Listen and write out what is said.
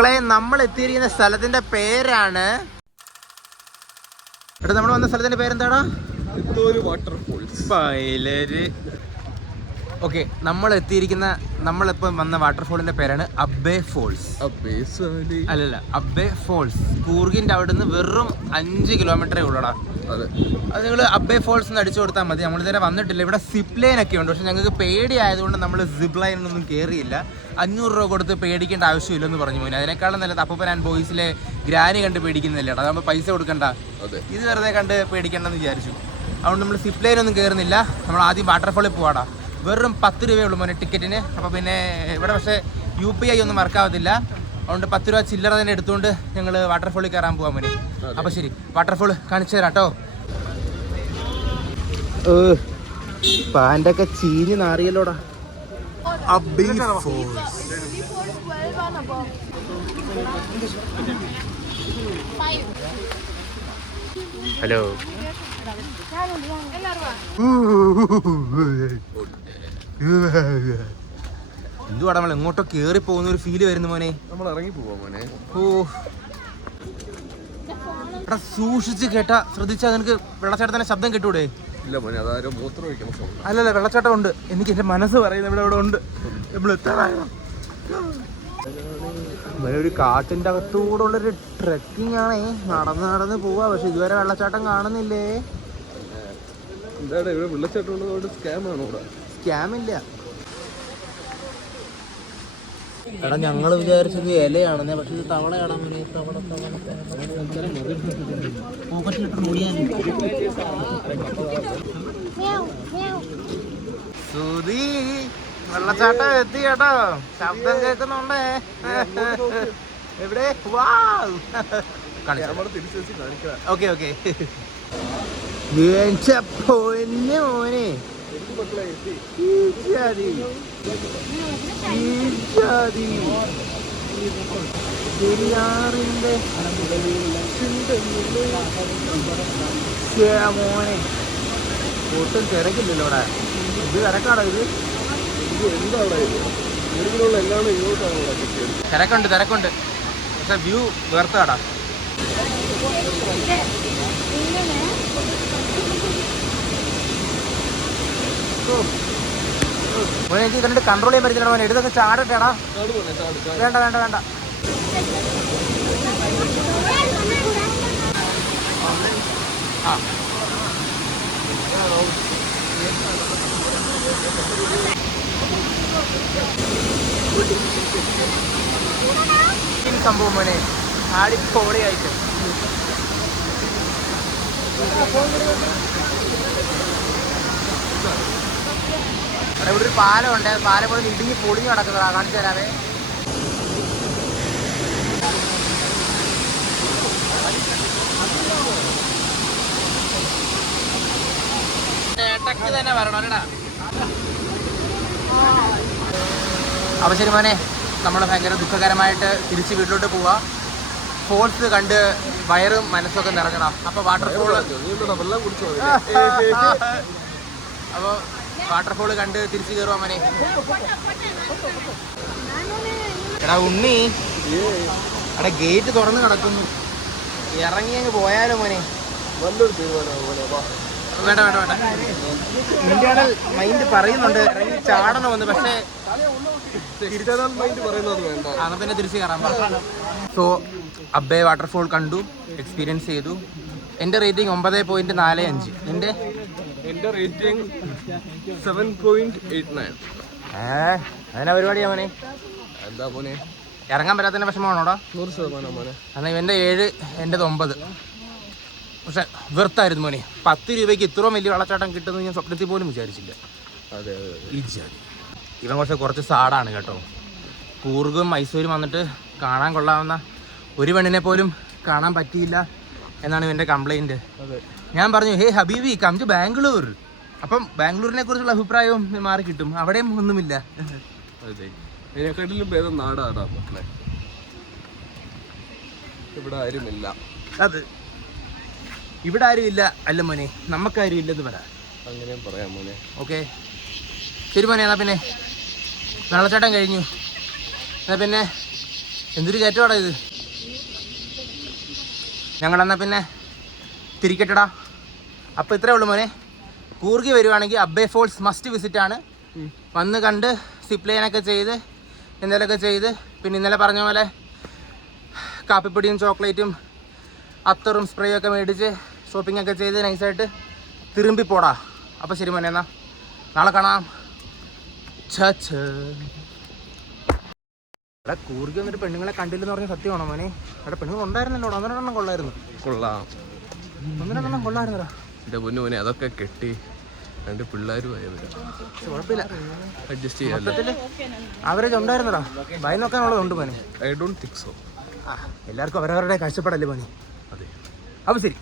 മക്കളെ, നമ്മൾ എത്തിയിരിക്കുന്ന സ്ഥലത്തിന്റെ പേരാണ്, എടാ നമ്മൾ വന്ന സ്ഥലത്തിന്റെ പേരെന്താടാ? വാട്ടർഫോൾസ്. ഓക്കെ, നമ്മളിപ്പം വന്ന വാട്ടർഫോളിന്റെ പേരാണ് അബ്ബേ ഫോൾസ്. അല്ലല്ല, അബ്ബേ ഫോൾസ്. കൂർഗിന്റെ അവിടെ നിന്ന് വെറും 5 കിലോമീറ്ററേ ഉള്ളൂടാ. അത് നിങ്ങൾ അബ്ബേ ഫോൾസ് എന്ന് അടിച്ചു കൊടുത്താൽ മതി. നമ്മളിതുവരെ വന്നിട്ടില്ല. ഇവിടെ സിപ്പ് ലൈൻ ഒക്കെ ഉണ്ട്, പക്ഷെ ഞങ്ങൾക്ക് പേടി ആയതുകൊണ്ട് നമ്മൾ സിപ്പ് ലൈനൊന്നും കയറിയില്ല. 500 രൂപ കൊടുത്ത് പേടിക്കേണ്ട ആവശ്യമില്ലെന്ന് പറഞ്ഞു പോയി. അതിനേക്കാളും നല്ലത് അപ്പൂപ്പൻ ആൻഡ് ബോയ്സിലെ ഗ്രാനി കണ്ട് പേടിക്കുന്നില്ല. അതാകുമ്പോൾ പൈസ കൊടുക്കണ്ട, ഇത് വെറുതെ കണ്ട് പേടിക്കണ്ടെന്ന് വിചാരിച്ചു. അതുകൊണ്ട് നമ്മൾ സിപ്പ് ലൈൻ ഒന്നും കയറുന്നില്ല. നമ്മൾ ആദ്യം വാട്ടർഫോളിൽ പോവാടാ. വെറും 10 രൂപയേ ഉള്ളൂ മോനെ ടിക്കറ്റിന്. അപ്പോൾ പിന്നെ ഇവിടെ പക്ഷേ UPI ഒന്നും വർക്കാവത്തില്ല. അതുകൊണ്ട് 10 രൂപ ചില്ലറ തന്നെ എടുത്തുകൊണ്ട് ഞങ്ങൾ വാട്ടർഫോളിൽ കയറാൻ പോകാൻ മോനെ. അപ്പോൾ ശരി, വാട്ടർഫോൾ കാണിച്ചു തരാം കേട്ടോ. പാൻ്റൊക്കെ ചീഞ്ഞ് നാറിയല്ലോടാ. ഹലോ, എന്തുവാ നമ്മൾ എങ്ങോട്ടോ കേറി പോകുന്ന ഒരു ഫീല് വരുന്നു മോനെ. നമ്മൾ ഇറങ്ങി പോവാ മോനെ. എടാ സൂക്ഷിച്ച് കേട്ടാ, ശ്രദ്ധിച്ചാ നിനക്ക് വെള്ളച്ചാട്ടത്തിന്റെ ശബ്ദം കേട്ടൂടെ? ഇല്ല മോനെ, അതാരോ മൂത്രം ഒഴിക്കണം സൗണ്ട്. അല്ലല്ല, വെള്ളച്ചാട്ടം ഉണ്ട്. എനിക്ക് എന്റെ മനസ്സ് പറയുന്നത് ഇവിടെ ഉണ്ട്. നമ്മൾ എത്താറായോ? ഒരു കാട്ടിന്റെ അകത്തൂടെ ഉള്ളൊരു ട്രെക്കിംഗ് ആണേ. നടന്ന് പോവാ, പക്ഷെ ഇതുവരെ വെള്ളച്ചാട്ടം കാണുന്നില്ലേ. എന്താണ് ഇവിടെ വെള്ളച്ചാട്ടം ഉള്ളതുകൊണ്ട് സ്കാം ആണോ? ഇവിടെ സ്കാം ഇല്ല. എടാ ഞങ്ങൾ വിചാരിച്ചത് ഇലയാണെന്നേ, പക്ഷെ ഇത് തവളയാടാ. സുധി, വെള്ളച്ചാട്ടം എത്തി കേട്ടോ. ശബ്ദം കേൾക്കുന്നുണ്ടേ. എവിടെ? Okay okay. മോനെ പെരിയാറിന്റെ മോനെ ഒട്ടും തിരക്കില്ലല്ലോ ഇവിടെ. ഇത് തിരക്കാടോ? ഇത് തിരക്കുണ്ട്, പക്ഷെ വ്യൂ വേർത്താടാ. എനിക്ക് ഇതിന്റെ കൺട്രോൾ ചെയ്യാൻ പറ്റുന്നില്ല മോനെ. എടുത്തൊക്കെ ചാടട്ടേടാ. വേണ്ട. സംഭവം മോനെ ആടിപ്പോളിയായിട്ട്. ഇവിടെ ഒരു പാലമുണ്ട്. പാലം പോലെ ഇടിഞ്ഞ് പൊളിഞ്ഞ് കിടക്കുന്നതാ. കാണിച്ചു തരാവേ. ചേട്ടക്ക് തന്നെ വരണോടാ. അപ്പോൾ ശരി മോനെ, നമ്മൾ ഭയങ്കര ദുഃഖകരമായിട്ട് തിരിച്ച് വീട്ടിലോട്ട് പോവാ. ഫോൾസ് കണ്ട് വയറും മനസ്സൊക്കെ നിറഞ്ഞണം. അപ്പോൾ വാട്ടർഫോള് കണ്ട് തിരിച്ചു കയറുവാ മോനെ. എടാ ഉണ്ണി, എടാ ഗേറ്റ് തുറന്ന് കിടക്കുന്നു. ഇറങ്ങി അങ്ങ് പോയാലോ മോനെ? വേണ്ട. ഇന്റേണൽ മൈൻഡ് പറയുന്നുണ്ട് ഇറങ്ങി ചാടണമെന്ന്, പക്ഷേ പിന്നെ തിരിച്ചു കയറാൻ. സോ അബ്ബേ വാട്ടർഫോൾ കണ്ടു, എക്സ്പീരിയൻസ് ചെയ്തു. എൻ്റെ റേറ്റിംഗ് 9.45. എൻ്റെ റേറ്റിംഗ് 7.89. അതിനാ പരിപാടിയാ മോനെ. എന്താ മോനെ ഇറങ്ങാൻ പറ്റാത്തതിന്റെ വിഷമമാണോടാ? 100% മോനെ. എന്നാൽ ഇവൻ്റെ 7, എൻ്റെത് 9. പക്ഷെ വെറുത്തായിരുന്നു മോനെ. 10 രൂപയ്ക്ക് ഇത്രയും വലിയ വെള്ളച്ചാട്ടം കിട്ടുന്നത് ഞാൻ സ്വപ്നത്തിൽ പോലും വിചാരിച്ചില്ല. അതെ. ഇവൻ കുറച്ച് സാടാണ് കേട്ടോ. കൂർഗും മൈസൂരും വന്നിട്ട് കാണാൻ കൊള്ളാവുന്ന ഒരു പെണ്ണിനെ പോലും കാണാൻ പറ്റിയില്ല എന്നാണ് ഇവൻ്റെ കംപ്ലൈൻറ്റ്. ഞാൻ പറഞ്ഞു, ഹേ ഹബീബി, കം ടു ബാംഗ്ലൂർ. അപ്പം ബാംഗ്ലൂരിനെ കുറിച്ചുള്ള അഭിപ്രായവും മാറി കിട്ടും. അവിടെയും ഒന്നുമില്ല. ഇതിനെക്കാട്ടിലും ഭേദം നാടാടാ മക്കളെ. ഇവിടെ ആരുമില്ല. ഇവിടെ ആരും ഇല്ല അല്ല മോനെ, നമുക്കാരും ഇല്ലെന്ന് പറയാം. അങ്ങനെയും പറയാം മോനെ. ഓക്കെ ശരി മോനെ. എന്നാൽ പിന്നെ വെള്ളച്ചാട്ടം കഴിഞ്ഞു. എന്നാൽ പിന്നെ എന്തൊരു കയറ്റമാടാ ഇത്. ഞങ്ങളെന്നാ പിന്നെ തിരിക്കട്ടടാ. അപ്പോൾ ഇത്രേ ഉള്ളൂ മോനെ. കൂർഗി വരുവാണെങ്കിൽ അബ്ബേ ഫോൾസ് മസ്റ്റ് വിസിറ്റ് ആണ്. വന്ന് കണ്ട് സിപ്പ് ലൈനൊക്കെ ചെയ്ത് എന്തെങ്കിലുമൊക്കെ ചെയ്ത് പിന്നെ ഇന്നലെ പറഞ്ഞ പോലെ കാപ്പിപ്പൊടിയും ചോക്ലേറ്റും അത്തറും സ്പ്രേയും ഒക്കെ മേടിച്ച് ഷോപ്പിംഗ് ഒക്കെ ചെയ്ത് നൈസായിട്ട് തിരുമ്പിപ്പോടാ. അപ്പോൾ ശരി മോനെ, എന്നാ നാളെ കാണാം. അവിടെ കൂർഗി വന്നിട്ട് പെണ്ണുങ്ങളെ കണ്ടില്ലെന്ന് പറഞ്ഞ സത്യമാണോ മോനെ? അവിടെ പെണ്ണുങ്ങൾ ഉണ്ടായിരുന്നല്ലോ, 1-2 കൊള്ളായിരുന്നു. കൊള്ളാം, 1-2 കൊള്ളായിരുന്നടാ. എൻ്റെ പൊന്നു മോനെ, അതൊക്കെ കെട്ടി രണ്ട് പിള്ളേരും കുഴപ്പമില്ല, അഡ്ജസ്റ്റ് ചെയ്യാൻ ആവറേജ് ഉണ്ടായിരുന്നടാ. ഭയ നോക്കാനുള്ളതുണ്ട് മോനെ. I don't think so. എല്ലാവർക്കും അവരവരുടെ കാഴ്ചപ്പാടല്ലേ മോനെ. അതെ, അപ്പോൾ ശരി.